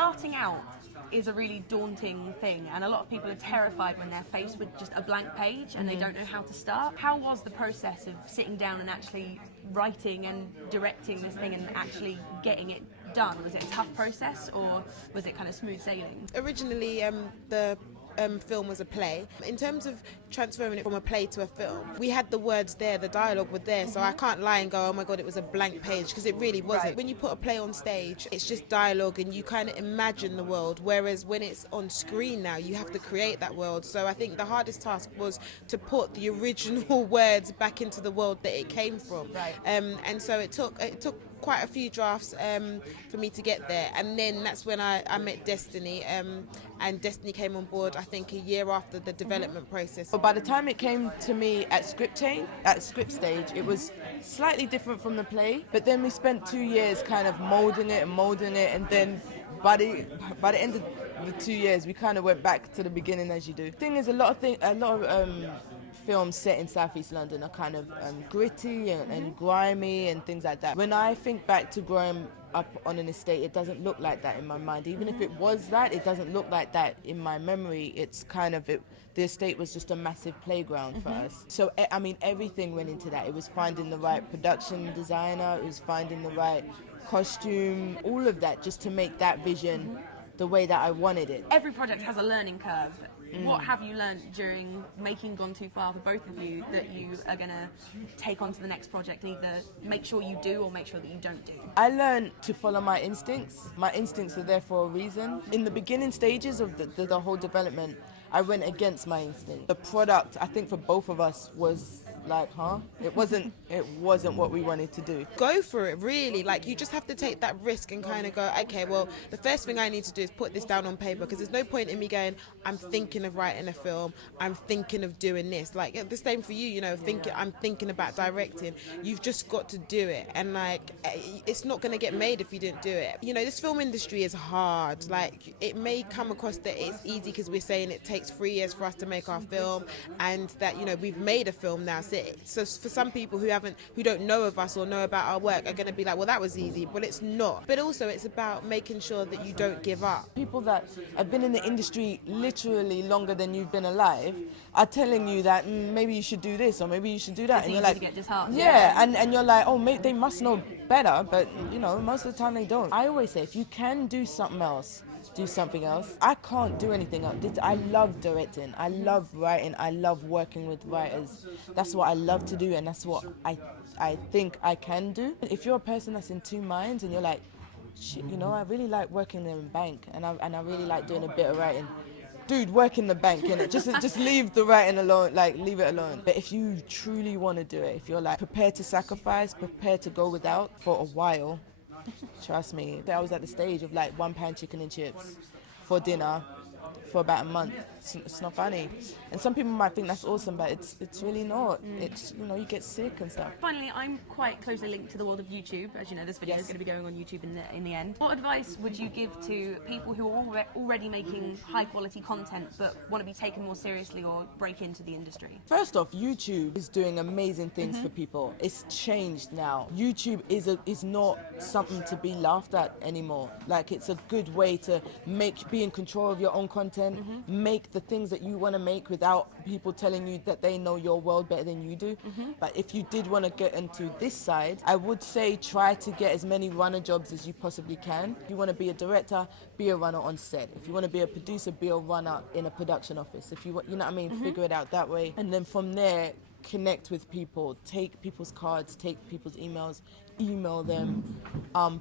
starting out is a really daunting thing, and a lot of people are terrified when they're faced with just a blank page and they don't know how to start. How was the process of sitting down and actually writing and directing this thing and actually getting it done? Was it a tough process, or was it kind of smooth sailing? Originally, the film was a play. In terms of transferring it from a play to a film, we had the words there, the dialogue was there, so I can't lie and go, oh my god, it was a blank page, because it really wasn't. Right. When you put a play on stage, it's just dialogue and you kind of imagine the world, whereas when it's on screen now, you have to create that world. So I think the hardest task was to put the original words back into the world that it came from. Right. And so it took quite a few drafts for me to get there, and then that's when I met Destiny, and Destiny came on board I think a year after the development process. But by the time it came to me at script stage, it was slightly different from the play, but then we spent 2 years kind of molding it, and then by the end of the 2 years we kind of went back to the beginning, as you do. The thing is, a lot of films set in Southeast London are kind of gritty and grimy and things like that. When I think back to growing up on an estate, it doesn't look like that in my mind. Even if it was that, it doesn't look like that in my memory. It's kind of the estate was just a massive playground for us. So I mean, everything went into that. It was finding the right production designer, it was finding the right costume, all of that, just to make that vision the way that I wanted it. Every project has a learning curve. What have you learned during making Gone Too Far for both of you that you are going to take on to the next project and either make sure you do or make sure that you don't do? I learned to follow my instincts. My instincts are there for a reason. In the beginning stages of the whole development, I went against my instinct. The product, I think for both of us, was like, it wasn't what we wanted to do. Go for it, really. Like, you just have to take that risk and kind of go, okay, well, the first thing I need to do is put this down on paper, because there's no point in me going, I'm thinking of writing a film, I'm thinking of doing this. Like, the same for you, you know, I'm thinking about directing. You've just got to do it, and like, it's not going to get made if you didn't do it. You know, this film industry is hard. Like, it may come across that it's easy because we're saying it takes 3 years for us to make our film, and that, you know, we've made a film now. So for some people who don't know of us or know about our work are going to be like, well, that was easy, but it's not. But also it's about making sure that you don't give up. People that have been in the industry literally longer than you've been alive are telling you that maybe you should do this or maybe you should do that. It's and you're easy like, to get disheartened. yeah, and you're like, oh, they must know better, but you know, most of the time they don't. I always say, if you can do something else, do something else. I can't do anything else. I love directing, I love writing, I love working with writers. That's what I love to do, and that's what I think I can do. If you're a person that's in two minds and you're like, shit, you know, I really like working in a bank and I really like doing a bit of writing. Dude, work in the bank, innit? Just leave the writing alone, like leave it alone. But if you truly want to do it, if you're like prepared to sacrifice, prepared to go without for a while, trust me, I was at the stage of like £1 chicken and chips for dinner for about a month. It's not funny. And some people might think that's awesome, but it's really not. It's, you know, you get sick and stuff. Finally, I'm quite closely linked to the world of YouTube. As you know, this video is going to be going on YouTube in the end. What advice would you give to people who are already making high quality content but want to be taken more seriously or break into the industry? First off, YouTube is doing amazing things for people. It's changed now. YouTube is not something to be laughed at anymore. Like, it's a good way to be in control of your own content, make the things that you want to make without people telling you that they know your world better than you do. But if you did want to get into this side, I would say try to get as many runner jobs as you possibly can. If you want to be a director, be a runner on set. If you want to be a producer, be a runner in a production office. If you want, you know what I mean, figure it out that way. And then from there, connect with people, take people's cards, take people's emails, email them,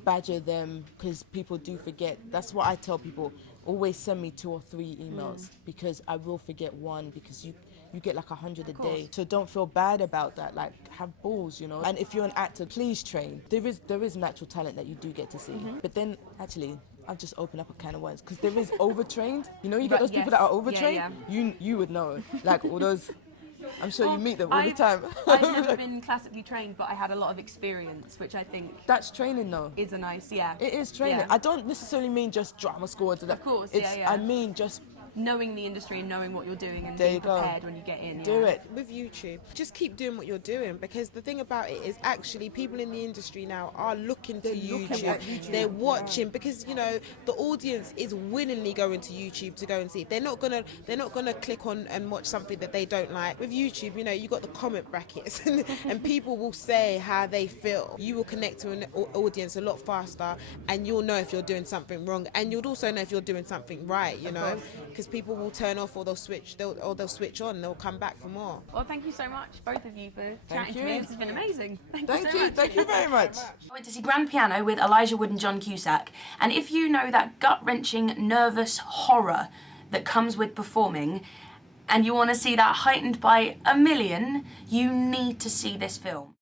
badger them, because people do forget. That's what I tell people. Always send me 2 or 3 emails because I will forget one, because you get like 100 a day. So don't feel bad about that. Like, have balls, you know. And if you're an actor, please train. There is natural talent that you do get to see. But then actually, I've just opened up a can of worms, because there is overtrained. You know, you get those people that are overtrained. You would know, like all those. I'm sure you meet them all the time. I've never been classically trained, but I had a lot of experience, which I think that's training, though. Is a nice, It is training. Yeah. I don't necessarily mean just drama school. Of course, I mean just knowing the industry and knowing what you're doing and There being you go. prepared when you get in. Do it. With YouTube, just keep doing what you're doing, because the thing about it is actually people in the industry now are looking to looking at YouTube. They're watching, because you know the audience is willingly going to YouTube to go and see. They're not gonna click on and watch something that they don't like. With YouTube, you know, you got the comment brackets and people will say how they feel. You will connect to an audience a lot faster, and you'll know if you're doing something wrong, and you'll also know if you're doing something right, you know, because people will turn off or they'll switch on, they'll come back for more. Well, thank you so much, both of you, for chatting to you. me. This has been amazing. Thank Thank you so you. much. Thank you very much. I went to see Grand Piano with Elijah Wood and John Cusack, and if you know that gut-wrenching, nervous horror that comes with performing, and you want to see that heightened by a million, you need to see this film.